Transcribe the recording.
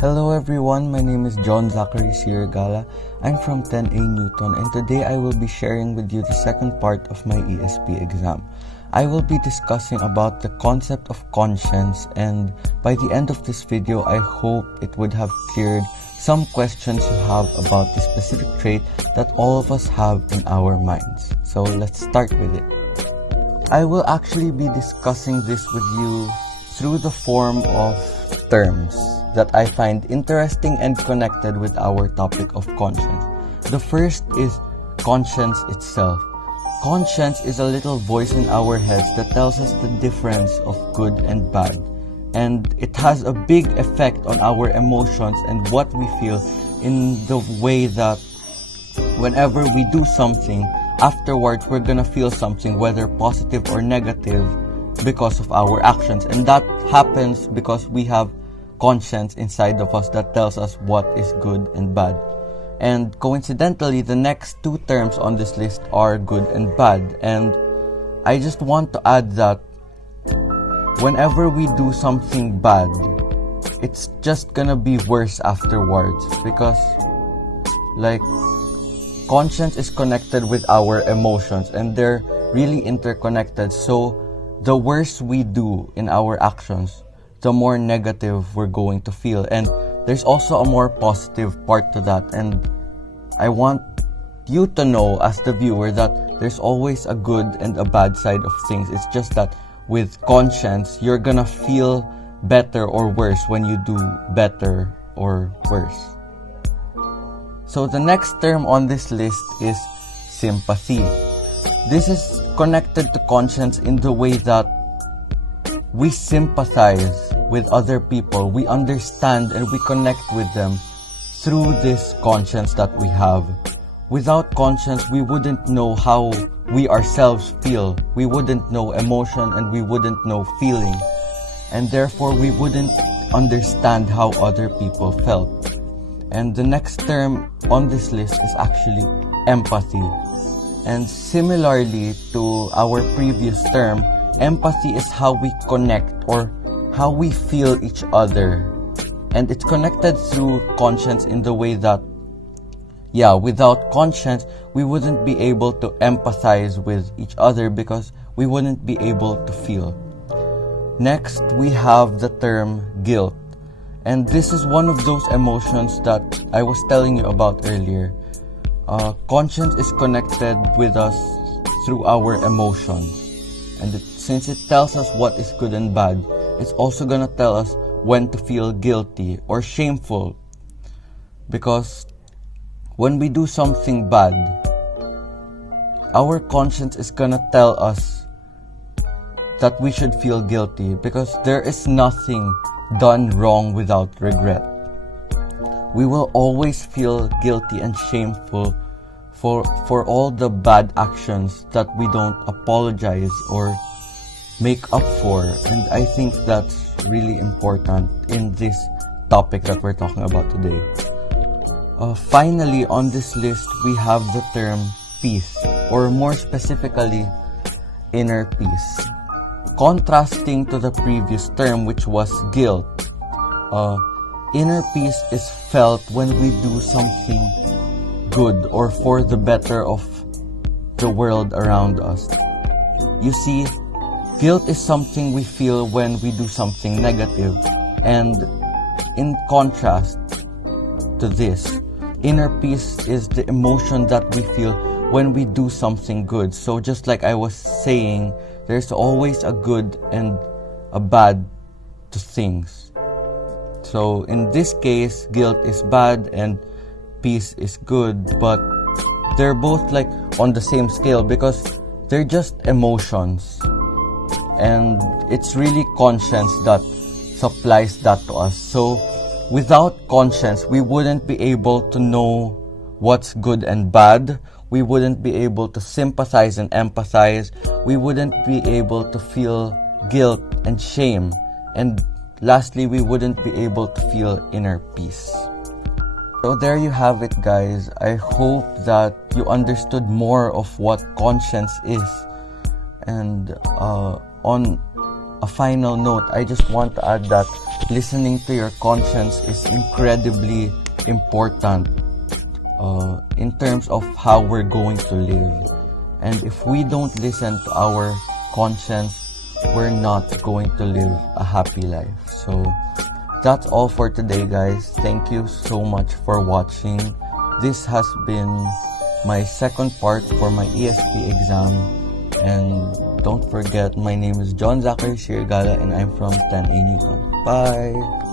Hello everyone, my name is John Zachary Siergala. I'm from 10A Newton, and today I will be sharing with you the second part of my ESP exam. I will be discussing about the concept of conscience, and by the end of this video, I hope it would have cleared some questions you have about the specific trait that all of us have in our minds. So let's start with it. I will actually be discussing this with you through the form of terms that I find interesting and connected with our topic of conscience. The first is conscience itself. Conscience is a little voice in our heads that tells us the difference of good and bad. And it has a big effect on our emotions and what we feel, in the way that whenever we do something, afterwards we're gonna feel something, whether positive or negative, because of our actions. And that happens because we have conscience inside of us that tells us what is good and bad. And coincidentally, the next two terms on this list are good and bad. And I just want to add that whenever we do something bad, it's just gonna be worse afterwards, because conscience is connected with our emotions and they're really interconnected. So the worse we do in our actions, the more negative we're going to feel. And there's also a more positive part to that. And I want you to know, as the viewer, that there's always a good and a bad side of things. It's just that with conscience, you're gonna feel better or worse when you do better or worse. So the next term on this list is sympathy. This is connected to conscience in the way that we sympathize with other people, we understand and we connect with them through this conscience that we have. Without conscience, we wouldn't know how we ourselves feel. We wouldn't know emotion and we wouldn't know feeling. And therefore, we wouldn't understand how other people felt. And the next term on this list is actually empathy. And similarly to our previous term, empathy is how we connect or how we feel each other. And it's connected through conscience in the way that, without conscience, we wouldn't be able to empathize with each other because we wouldn't be able to feel. Next, we have the term guilt. And this is one of those emotions that I was telling you about earlier. Conscience is connected with us through our emotions. And since it tells us what is good and bad, it's also gonna tell us when to feel guilty or shameful. Because when we do something bad, our conscience is gonna tell us that we should feel guilty, because there is nothing done wrong without regret. We will always feel guilty and shameful for all the bad actions that we don't apologize or make up for. And I think that's really important in this topic that we're talking about today. Finally, on this list, we have the term peace, or more specifically, inner peace. Contrasting to the previous term, which was guilt, inner peace is felt when we do something good or for the better of the world around us. You see, guilt is something we feel when we do something negative, and in contrast to this, inner peace is the emotion that we feel when we do something good. So just like I was saying, there's always a good and a bad to things. So in this case, guilt is bad and peace is good, but they're both on the same scale because they're just emotions. And it's really conscience that supplies that to us. So without conscience, we wouldn't be able to know what's good and bad. We wouldn't be able to sympathize and empathize. We wouldn't be able to feel guilt and shame. And lastly, we wouldn't be able to feel inner peace. So there you have it, guys. I hope that you understood more of what conscience is. And on a final note, I just want to add that listening to your conscience is incredibly important in terms of how we're going to live. And if we don't listen to our conscience, we're not going to live a happy life. So that's all for today, guys. Thank you so much for watching. This has been my second part for my ESP exam. And don't forget, my name is John Zachary Shirgala and I'm from 10A Newton. Bye!